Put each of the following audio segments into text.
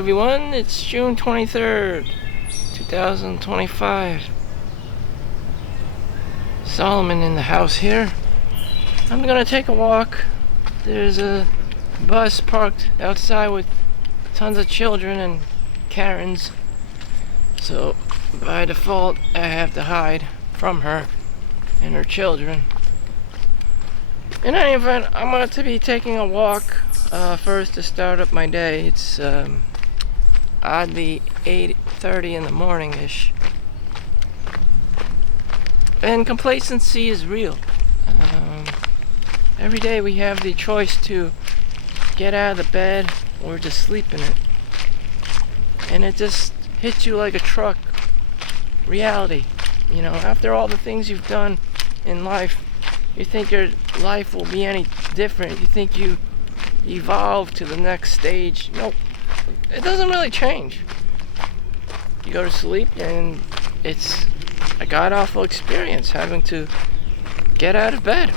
everyone, it's June 23rd, 2025. Solomon in the house here. I'm gonna take a walk. There's a bus parked outside with tons of children and Karens. So by default, I have to hide from her and her children. In any event, I'm going to be taking a walk first to start up my day. It's oddly 8:30 in the morning-ish. And complacency is real. Every day we have the choice to get out of the bed or just sleep in it. And it just hits you like a truck. Reality. You know, after all the things you've done in life, you think your life will be any different. You think you evolve to the next stage. Nope. It doesn't really change. You go to sleep and it's a god-awful experience having to get out of bed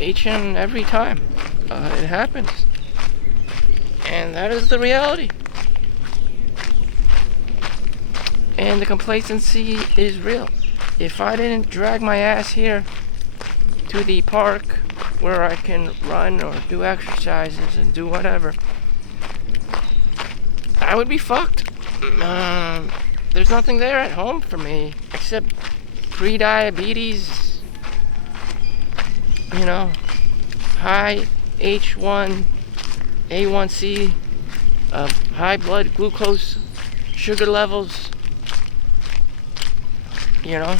each and every time it happens. And that is the reality. And the complacency is real. If I didn't drag my ass here to the park where I can run or do exercises and do whatever, I would be fucked. There's nothing there at home for me except pre-diabetes, you know, high H1, A1C, high blood glucose, sugar levels, you know.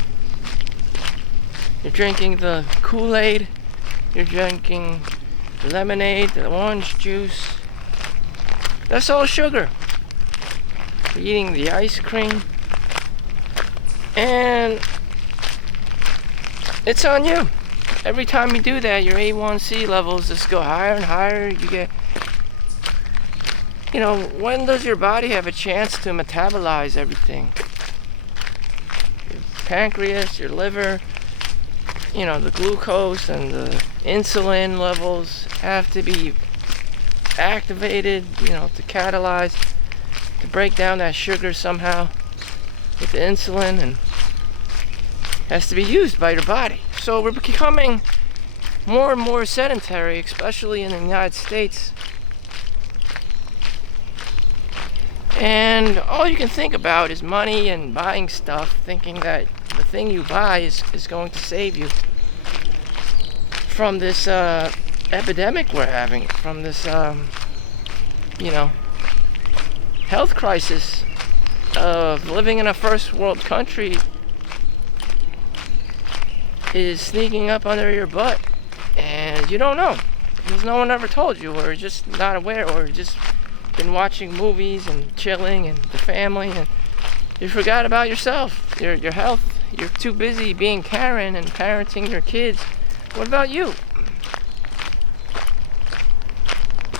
You're drinking the Kool-Aid, you're drinking the lemonade, the orange juice. That's all sugar. You're eating the ice cream. And it's on you. Every time you do that, your A1C levels just go higher and higher. You get, you know, when does your body have a chance to metabolize everything? Your pancreas, your liver, you know, the glucose and the insulin levels have to be activated, you know, to catalyze, to break down that sugar somehow with the insulin, and has to be used by your body. So we're becoming more and more sedentary, especially in the United States. And all you can think about is money and buying stuff, thinking that the thing you buy is going to save you from this epidemic we're having, from this, you know, health crisis of living in a first world country is sneaking up under your butt, and you don't know because no one ever told you, or you're just not aware, or you're just been watching movies and chilling and the family, and you forgot about yourself, your health. You're too busy being Karen and parenting your kids. What about you?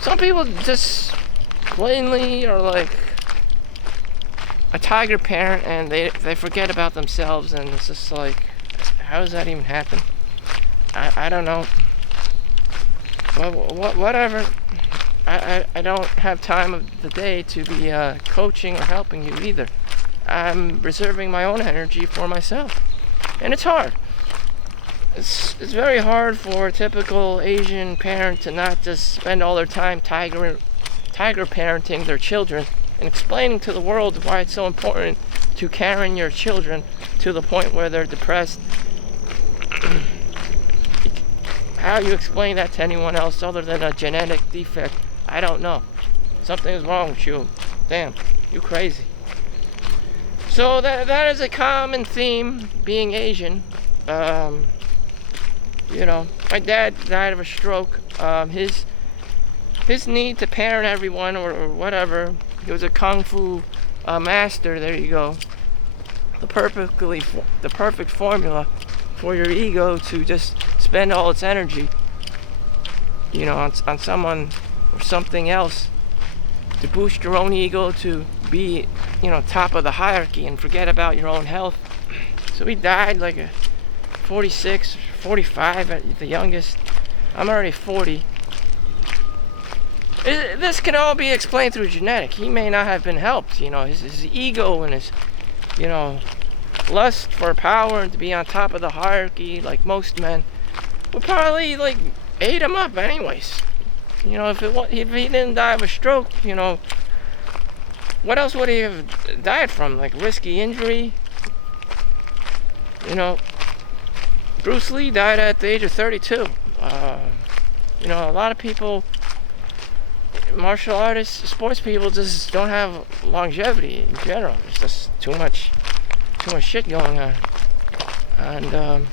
Some people just plainly are like a tiger parent, and they forget about themselves, and it's just like, how does that even happen? I don't know. Whatever. I don't have time of the day to be coaching or helping you either. I'm reserving my own energy for myself, and it's hard. It's very hard for a typical Asian parent to not just spend all their time tiger parenting their children and explaining to the world why it's so important to Karen your children to the point where they're depressed. How you explain that to anyone else other than a genetic defect, I don't know. Something is wrong with you. Damn, you crazy. So that is a common theme, being Asian. You know, my dad died of a stroke. His need to parent everyone or whatever. He was a kung fu master. There you go. The perfect formula for your ego to just spend all its energy, you know, on someone or something else, to boost your own ego to be, you know, top of the hierarchy and forget about your own health. So he died like a 46, 45 at the youngest. I'm already 40. This this can all be explained through genetic. He may not have been helped, his ego and his, lust for power and to be on top of the hierarchy like most men would probably like ate him up anyways. If he didn't die of a stroke, what else would he have died from? Like risky injury? Bruce Lee died at the age of 32. A lot of people, martial artists, sports people, just don't have longevity in general. There's just too much shit going on. And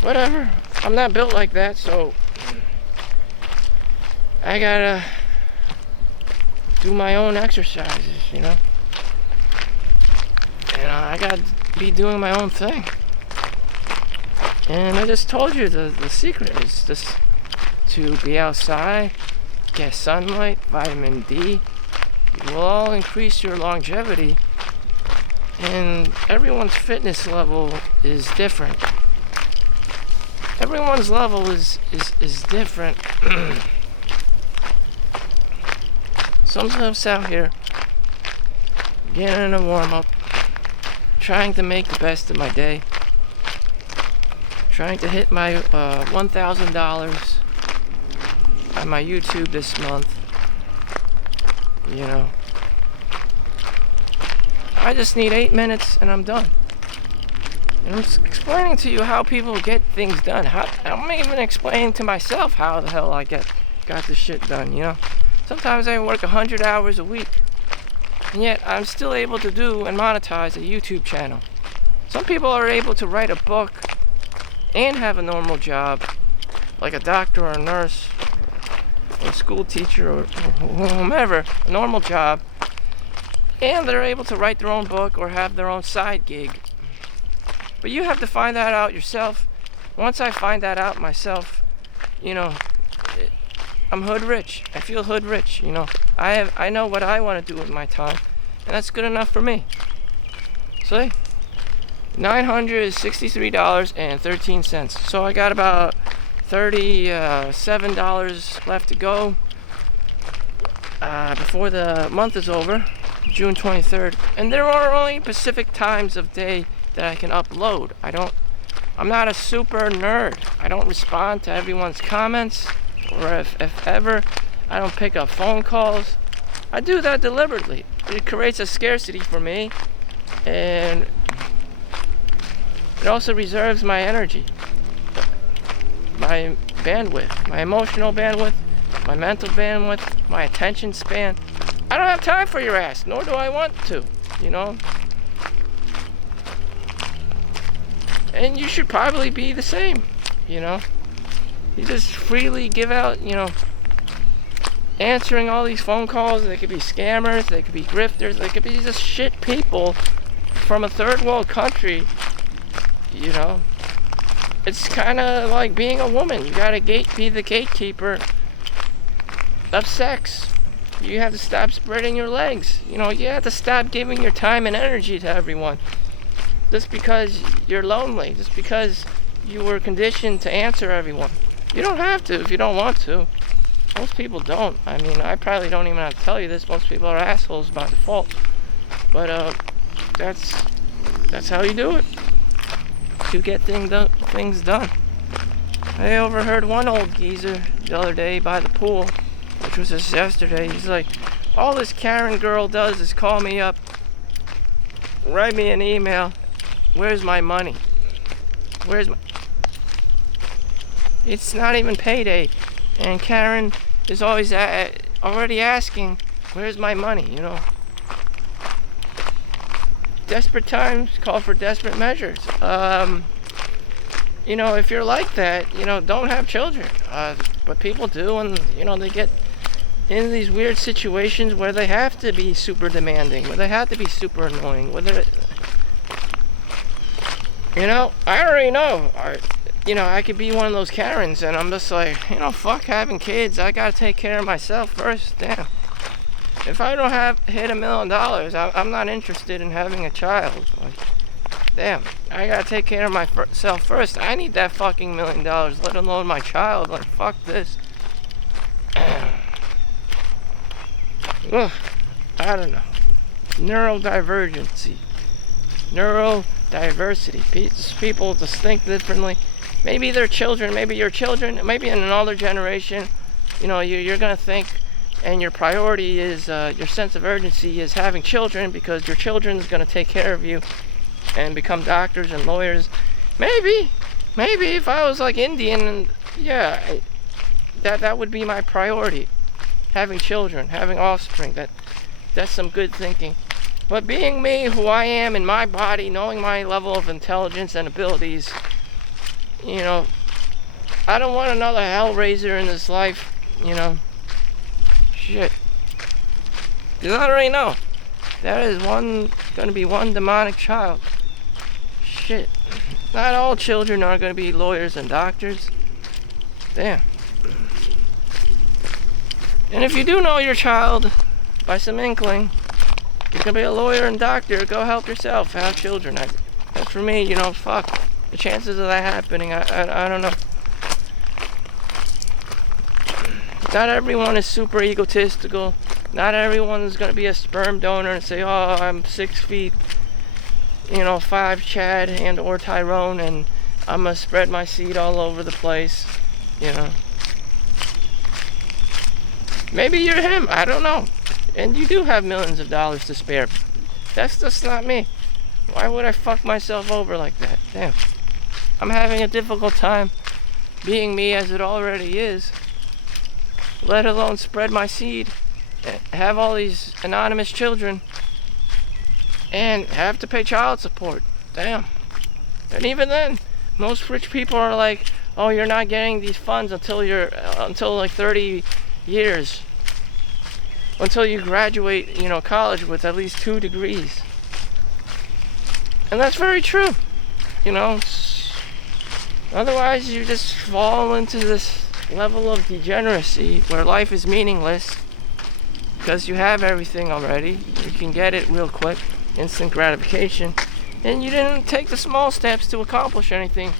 whatever. I'm not built like that, so I gotta do my own exercises, I gotta be doing my own thing. And I just told you the secret is just to be outside, get sunlight, vitamin D. It will all increase your longevity. And everyone's fitness level is different. Everyone's level is different. Some of us out here getting in a warm-up, trying to make the best of my day, trying to hit my $1,000 on my YouTube this month. I just need 8 minutes and I'm done. And I'm explaining to you how people get things done. I'm even explaining to myself how the hell I got this shit done, Sometimes I work 100 hours a week, and yet I'm still able to do and monetize a YouTube channel. Some people are able to write a book and have a normal job, like a doctor or a nurse or a school teacher or whomever, a normal job, and they're able to write their own book or have their own side gig. But you have to find that out yourself. Once I find that out myself, I'm hood rich. I feel hood rich, I know what I want to do with my time, and that's good enough for me. See? $963.13. So I got about $37 left to go before the month is over, June 23rd. And there are only Pacific times of day that I can upload. I'm not a super nerd. I don't respond to everyone's comments, or if ever, I don't pick up phone calls. I do that deliberately. It creates a scarcity for me, and it also reserves my energy, my bandwidth, my emotional bandwidth, my mental bandwidth, my attention span. I don't have time for your ass, nor do I want to, And you should probably be the same, You just freely give out, answering all these phone calls. They could be scammers, they could be grifters, they could be just shit people from a third world country, It's kind of like being a woman. You gotta be the gatekeeper of sex. You have to stop spreading your legs. You have to stop giving your time and energy to everyone. Just because you're lonely, just because you were conditioned to answer everyone. You don't have to if you don't want to. Most people don't. I probably don't even have to tell you this. Most people are assholes by default. But that's how you do it. To get things done. I overheard one old geezer the other day by the pool, which was just yesterday. He's like, all this Karen girl does is call me up, write me an email, where's my money? It's not even payday, and Karen is always already asking, where's my money, Desperate times call for desperate measures. If you're like that, don't have children. But people do, and, they get in these weird situations where they have to be super demanding, where they have to be super annoying, I already know. I could be one of those Karens, and I'm just like, fuck having kids. I gotta take care of myself first. Damn. If I don't hit $1 million, I'm not interested in having a child. Like, damn, I gotta take care of myself first. I need that fucking $1 million, let alone my child. Like, fuck this. ugh, I don't know. Neurodivergency. Neurodiversity. People just think differently. Maybe they're children, maybe you're children, maybe in another generation, you're going to think, and your priority is, your sense of urgency is having children because your children's going to take care of you and become doctors and lawyers. Maybe if I was like Indian, and yeah, that would be my priority. Having children, having offspring, that's some good thinking. But being me, who I am in my body, knowing my level of intelligence and abilities, I don't want another hellraiser in this life, Shit. Because I already know. That is going to be one demonic child. Shit. Not all children are going to be lawyers and doctors. Damn. And if you do know your child, by some inkling, you can be a lawyer and doctor, go help yourself, have children. That's for me, fuck. The chances of that happening, I don't know. Not everyone is super egotistical. Not everyone is going to be a sperm donor and say, oh, I'm 6 feet, 5 Chad and or Tyrone, and I'm going to spread my seed all over the place, Maybe you're him, I don't know. And you do have millions of dollars to spare. That's just not me. Why would I fuck myself over like that? Damn. I'm having a difficult time being me as it already is, let alone spread my seed, have all these anonymous children, and have to pay child support. Damn. And even then, most rich people are like, oh, you're not getting these funds until like 30 years. Until you graduate, college with at least 2 degrees. And that's very true. Otherwise you just fall into this level of degeneracy where life is meaningless because you have everything already. You can get it real quick, instant gratification, and you didn't take the small steps to accomplish anything.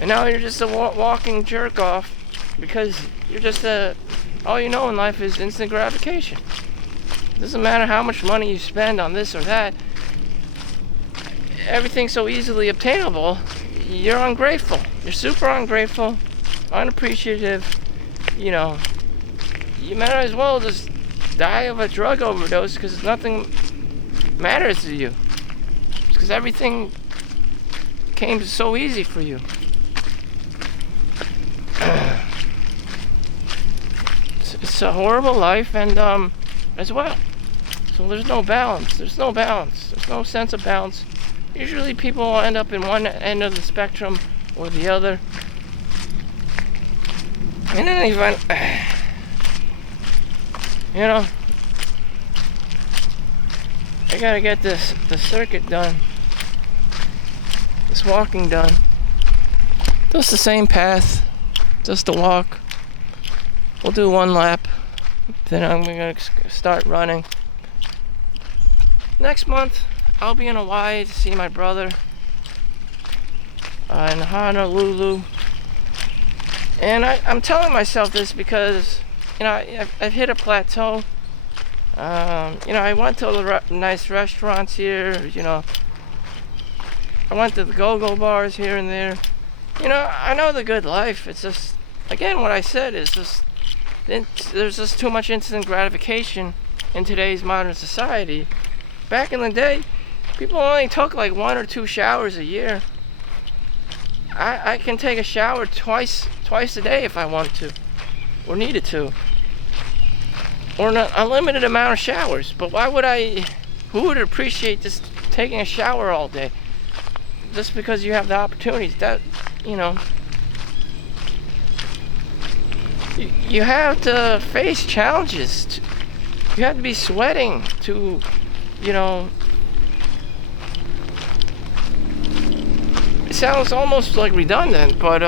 And now you're just a walking jerk off because you're just all you know in life is instant gratification. It doesn't matter how much money you spend on this or that. Everything's so easily obtainable. You're ungrateful. You're super ungrateful, unappreciative. You might as well just die of a drug overdose because nothing matters to you. Because everything came so easy for you. It's a horrible life, and as well. So there's no balance. There's no sense of balance. Usually people end up in one end of the spectrum or the other. In any event, I gotta get the circuit done. This walking done. Just the same path. Just a walk. We'll do 1 lap. Then I'm gonna start running. Next month, I'll be in Hawaii to see my brother in Honolulu. And I'm telling myself this because, I've hit a plateau. I went to the nice restaurants here, I went to the go-go bars here and there. I know the good life. It's just, again, what I said is just, there's just too much instant gratification in today's modern society. Back in the day, people only took like 1 or 2 showers a year. I can take a shower twice a day if I want to, or needed to, or an unlimited amount of showers. But who would appreciate just taking a shower all day? Just because you have the opportunities. You have to face challenges. You have to be sweating to, it sounds almost like redundant, but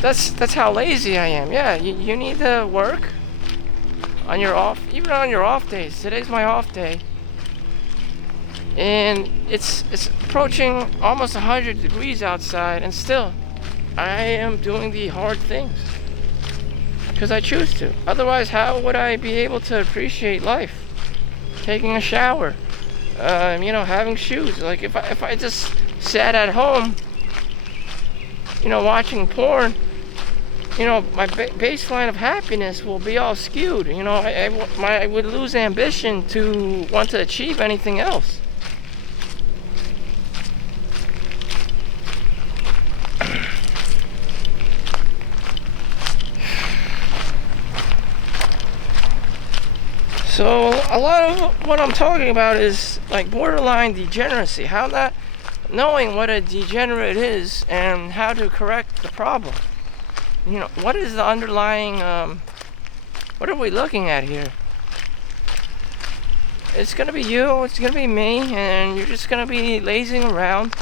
that's how lazy I am. Yeah, you need to work on your even on your off days. Today's my off day, and it's approaching almost 100 degrees outside, and still I am doing the hard things. because I choose to. Otherwise, how would I be able to appreciate life? Taking a shower, having shoes. Like if I just sat at home, watching porn, my baseline of happiness will be all skewed. I would lose ambition to want to achieve anything else. So a lot of what I'm talking about is like borderline degeneracy. How not knowing what a degenerate is and how to correct the problem. What is the underlying, what are we looking at here? It's gonna be you, it's gonna be me, and you're just gonna be lazing around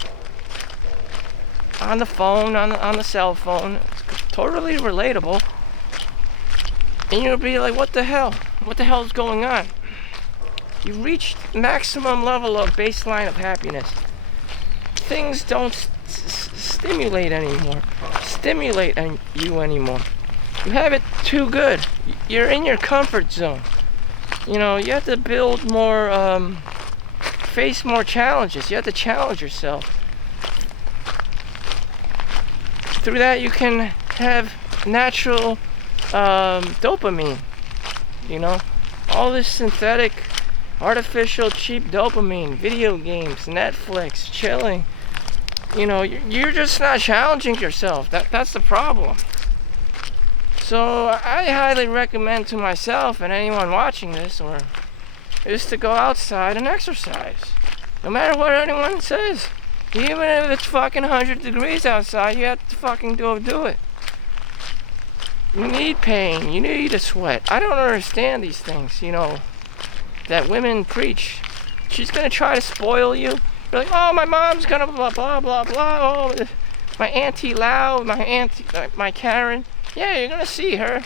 on the phone, on the cell phone. It's totally relatable. And you'll be like, what the hell? What the hell is going on? You've reached maximum level of baseline of happiness. Things don't stimulate you anymore. You have it too good. You're in your comfort zone. You have to build more, face more challenges. You have to challenge yourself. Through that, you can have natural dopamine. All this synthetic, artificial, cheap dopamine, video games, Netflix, chilling. You're just not challenging yourself. That's the problem. So I highly recommend to myself and anyone watching this is to go outside and exercise. No matter what anyone says. Even if it's fucking 100 degrees outside, you have to fucking do it. You need pain. You need to sweat. I don't understand these things, that women preach. She's gonna try to spoil you. You're like, oh, my mom's gonna blah, blah, blah, blah. Oh, my Auntie Lau, my Karen. Yeah, you're gonna see her.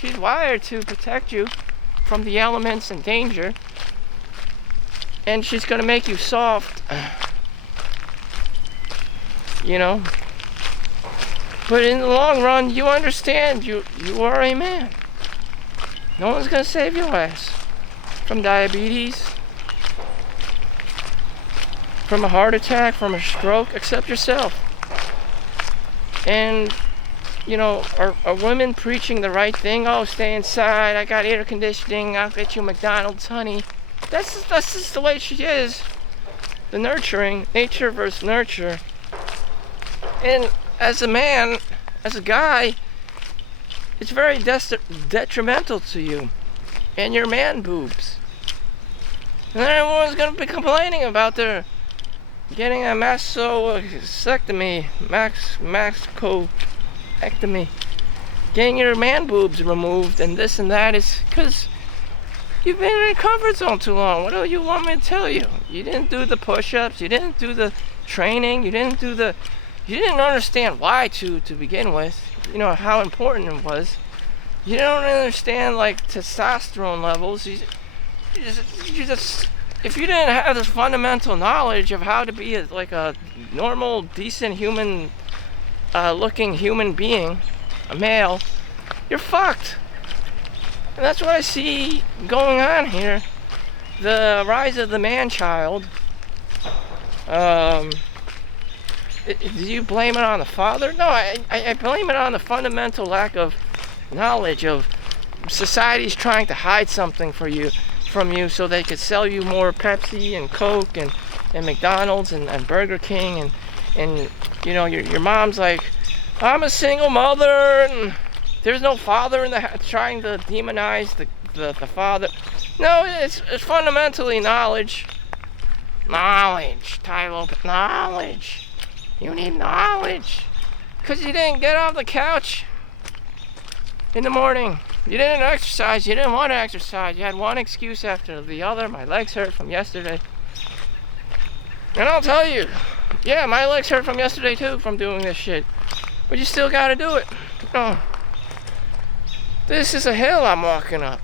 She's wired to protect you from the elements and danger. And she's gonna make you soft. But in the long run, you understand you are a man. No one's gonna save your ass from diabetes, from a heart attack, from a stroke, except yourself. And are women preaching the right thing? Oh, stay inside, I got air conditioning, I'll get you McDonald's, honey. That's just the way she is. The nurturing, nature versus nurture. And as a man, as a guy, it's very detrimental to you and your man boobs. And then everyone's gonna be complaining about their getting a mastectomy, getting your man boobs removed, and this and that is because you've been in your comfort zone too long. What do you want me to tell you? You didn't do the push-ups, you didn't do the training, you didn't understand why to begin with, how important it was. You don't understand like testosterone levels. You just if you didn't have this fundamental knowledge of how to be a normal, decent human looking human being, a male, you're fucked. And that's what I see going on here. The rise of the man-child. Do you blame it on the father? No, I blame it on the fundamental lack of knowledge of society's trying to hide something from you so they could sell you more Pepsi and Coke and McDonald's and Burger King and your mom's like, I'm a single mother and there's no father in the house, trying to demonize the father. No, it's fundamentally knowledge. Knowledge, Tyler, knowledge. You need knowledge. Because you didn't get off the couch in the morning. You didn't exercise. You didn't want to exercise. You had one excuse after the other. My legs hurt from yesterday. And I'll tell you, yeah, my legs hurt from yesterday too from doing this shit. But you still gotta do it. This is a hill I'm walking up.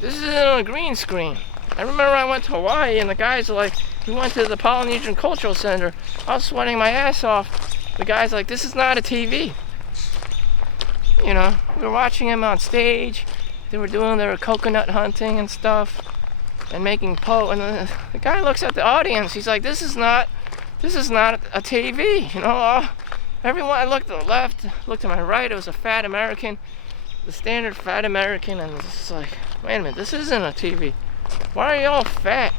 This isn't a green screen. I remember I went to Hawaii and the guys are like, we went to the Polynesian Cultural Center. I was sweating my ass off. The guy's like, this is not a TV. We were watching him on stage. They were doing their coconut hunting and stuff, and making and the guy looks at the audience. He's like, "This is not a TV." You know, everyone. I looked to the left, looked to my right. It was a fat American, the standard fat American, and it's like, wait a minute, this isn't a TV. Why are you all fat?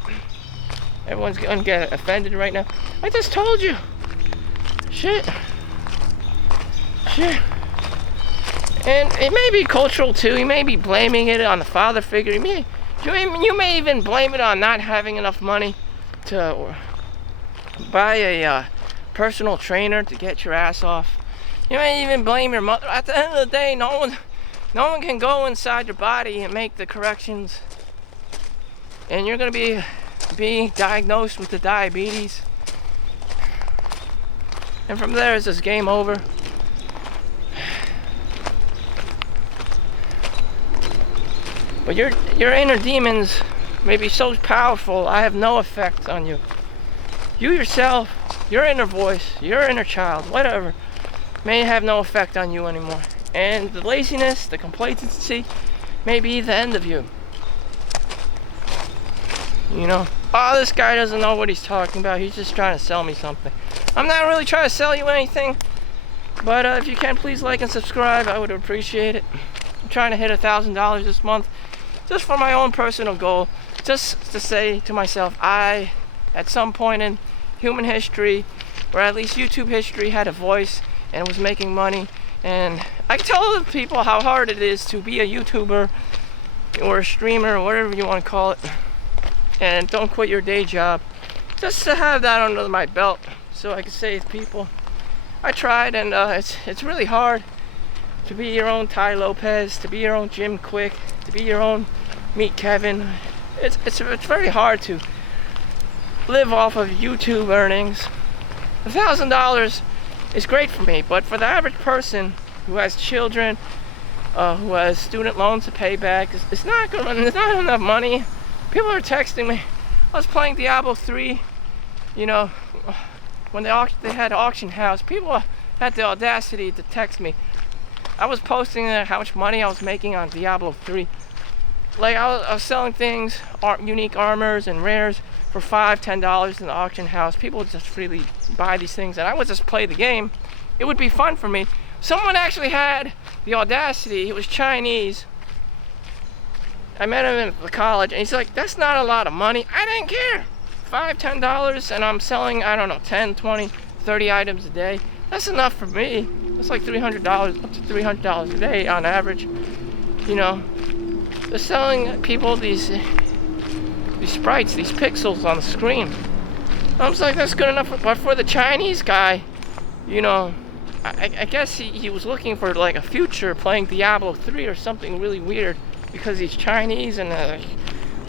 Everyone's gonna get offended right now. I just told you. Shit. And it may be cultural too. You may be blaming it on the father figure. You may even blame it on not having enough money to buy a personal trainer to get your ass off. You may even blame your mother. At the end of the day, no one can go inside your body and make the corrections. And you're gonna be diagnosed with the diabetes. And from there, it's just game over. But your inner demons may be so powerful, I have no effect on you. You yourself, your inner voice, your inner child, whatever, may have no effect on you anymore. And the laziness, the complacency, may be the end of you. You know, oh, this guy doesn't know what he's talking about. He's just trying to sell me something. I'm not really trying to sell you anything. But if you can, please like and subscribe. I would appreciate it. I'm trying to hit $1,000 this month, just for my own personal goal. Just to say to myself, I, at some point in human history, or at least YouTube history, had a voice and was making money. And I can tell other people how hard it is to be a YouTuber or a streamer or whatever you want to call it. And don't quit your day job. Just to have that under my belt so I can say to people, I tried, and it's really hard to be your own Ty Lopez, to be your own Jim Quick, to be your own Meet Kevin. It's very hard to live off of YouTube earnings. $1,000 is great for me, but for the average person who has children, who has student loans to pay back, it's not enough money. People are texting me. I was playing Diablo 3, you know, when they had auction house. People had the audacity to text me. I was posting how much money I was making on Diablo 3. Like, I was selling things, unique armors and rares for $5, $10 in the auction house. People would just freely buy these things, and I would just play the game. It would be fun for me. Someone actually had the audacity. He was Chinese. I met him in the college, and he's like, "That's not a lot of money." I didn't care. $5, $10, and I'm selling, I don't know, 10, 20, 30 items a day. That's enough for me. That's like $300, up to $300 a day on average. You know, they're selling people these sprites, these pixels on the screen. I was like, that's good enough. But for the Chinese guy, you know, I guess he was looking for like a future playing Diablo 3 or something really weird, because he's Chinese and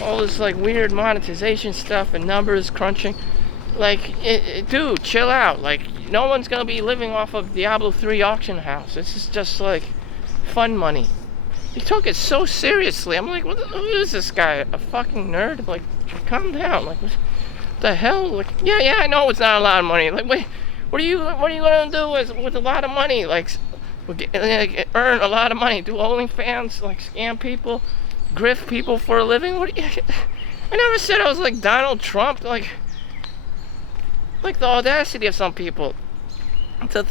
all this like weird monetization stuff and numbers crunching. Like, dude, chill out. Like, no one's gonna be living off of Diablo 3 auction house. This is just like fun money. He took it so seriously. I'm like, who is this guy? A fucking nerd? Like, calm down. Like, what the hell? Like, yeah, I know it's not a lot of money. Like, wait, what are you gonna do with a lot of money? Like, earn a lot of money? Do OnlyFans? Like, scam people? Grift people for a living? What? I never said I was like Donald Trump. Like the audacity of some people, the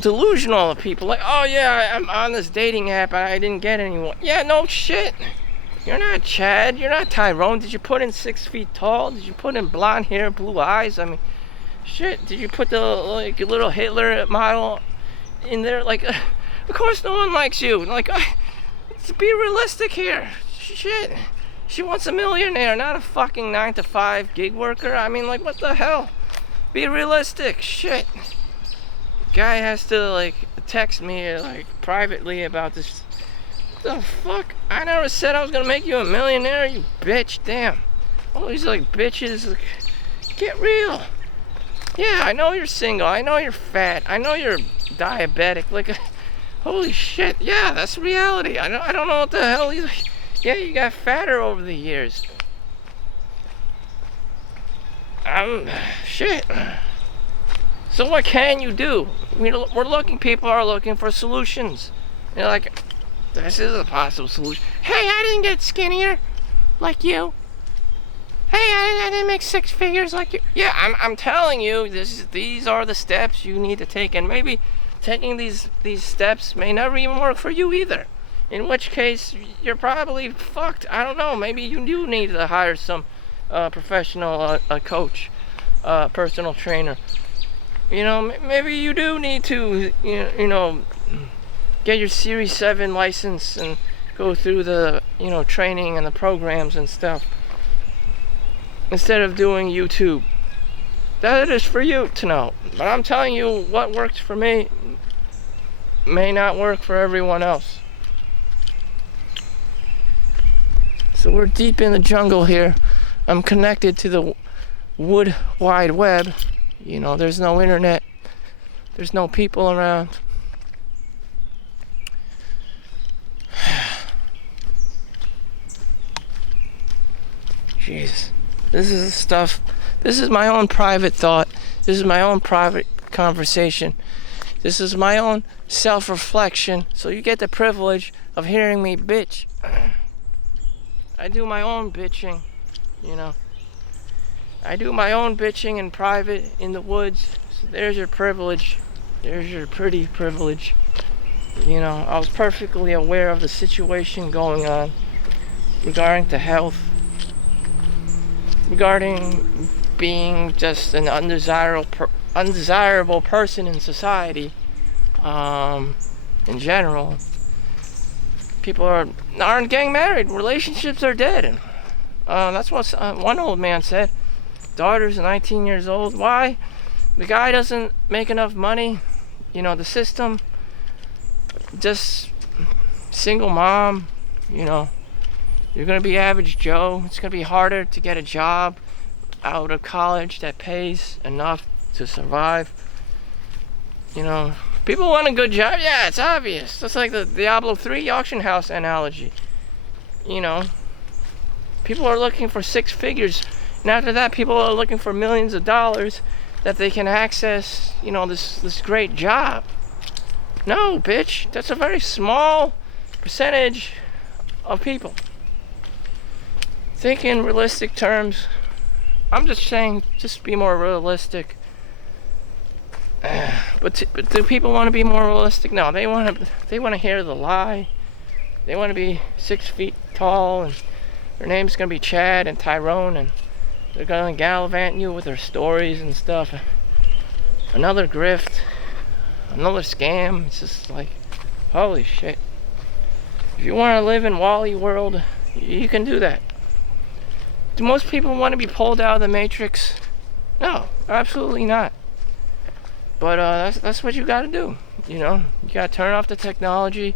delusional of people. Like, oh yeah, I'm on this dating app and I didn't get anyone. Yeah, no shit. You're not Chad. You're not Tyrone. Did you put in 6 feet tall? Did you put in blonde hair, blue eyes? I mean, shit. Did you put the like little Hitler model in there? Like, of course no one likes you. Like, let's be realistic here. Shit. She wants a millionaire, not a fucking 9-to-5 gig worker. I mean, like, what the hell? Be realistic. Shit. Guy has to like text me like privately about this. What the fuck? I never said I was gonna make you a millionaire, you bitch. Damn. All these like bitches. Like, get real. Yeah, I know you're single. I know you're fat. I know you're diabetic. Like, holy shit. Yeah, that's reality. I don't know what the hell you. Yeah, you got fatter over the years. Shit. So what can you do? People are looking for solutions. They're like, this is a possible solution. Hey, I didn't get skinnier like you. Hey, I didn't make 6 figures like you. Yeah, I'm telling you, these are the steps you need to take, and maybe taking these steps may never even work for you either. In which case, you're probably fucked. I don't know. Maybe you do need to hire some professional coach, personal trainer. Maybe you do need to, get your Series 7 license and go through the, training and the programs and stuff, instead of doing YouTube. That is for you to know. But I'm telling you, what works for me may not work for everyone else. So we're deep in the jungle here. I'm connected to the wood wide web. There's no internet. There's no people around. Jesus. This is my own private thought. This is my own private conversation. This is my own self-reflection. So you get the privilege of hearing me bitch. I do my own bitching, I do my own bitching in private, in the woods. So there's your privilege. There's your pretty privilege. I was perfectly aware of the situation going on regarding to health, regarding being just an undesirable person in society, in general. People aren't getting married. Relationships are dead. That's what one old man said. Daughter's 19 years old. Why? The guy doesn't make enough money. The system. Just single mom. You're gonna be average Joe. It's gonna be harder to get a job out of college that pays enough to survive. People want a good job. Yeah, it's obvious. That's like the Diablo 3 auction house analogy. People are looking for 6 figures. And after that, people are looking for millions of dollars that they can access, this great job. No, bitch. That's a very small percentage of people. Think in realistic terms. I'm just saying, just be more realistic. But do people want to be more realistic? No, they want to hear the lie. They want to be 6 feet tall, and their name's gonna be Chad and Tyrone, and they're gonna gallivant you with their stories and stuff. Another grift, another scam. It's just like, holy shit. If you want to live in Wall-E world, you can do that. Do most people want to be pulled out of the Matrix? No, absolutely not. But that's what you gotta do. You gotta turn off the technology,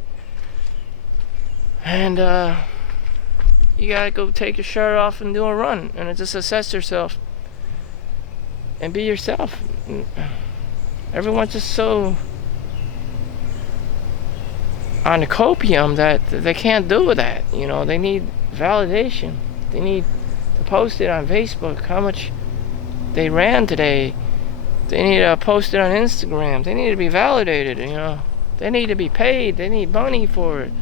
and you gotta go take your shirt off and do a run, and just assess yourself and be yourself. Everyone's just so on the copium that they can't do that. They need validation. They need to post it on Facebook how much they ran today. They need to post it on Instagram. They need to be validated, They need to be paid. They need money for it.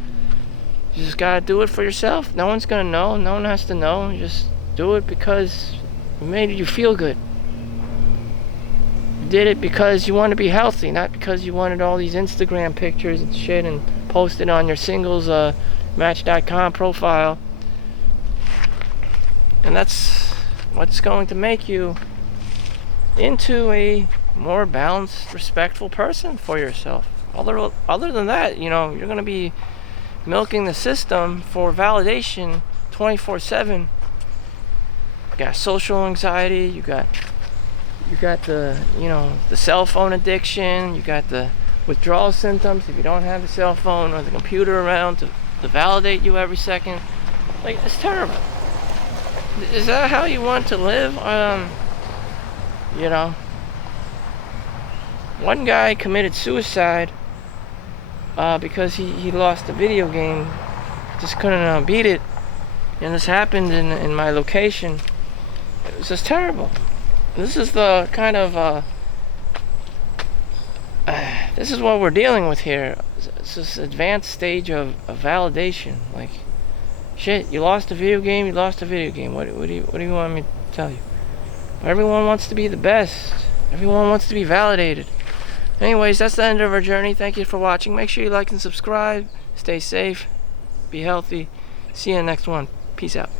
You just gotta do it for yourself. No one's gonna know. No one has to know. You just do it because it made you feel good. You did it because you want to be healthy, not because you wanted all these Instagram pictures and shit and post it on your singles Match.com profile. And that's what's going to make you into a more balanced, respectful person for yourself. Other than that, you're going to be milking the system for validation 24/7. You got social anxiety, you got the the cell phone addiction, you got the withdrawal symptoms if you don't have the cell phone or the computer around to validate you every second. Like, it's terrible. Is that how you want to live? One guy committed suicide because he lost a video game, just couldn't beat it, and this happened in my location. It was just terrible. This is the kind of this is what we're dealing with here. It's this advanced stage of validation. Like, shit, you lost a video game, you lost a video game. What do you want me to tell you? Everyone wants to be the best. Everyone wants to be validated. Anyways, that's the end of our journey. Thank you for watching. Make sure you like and subscribe. Stay safe. Be healthy. See you in the next one. Peace out.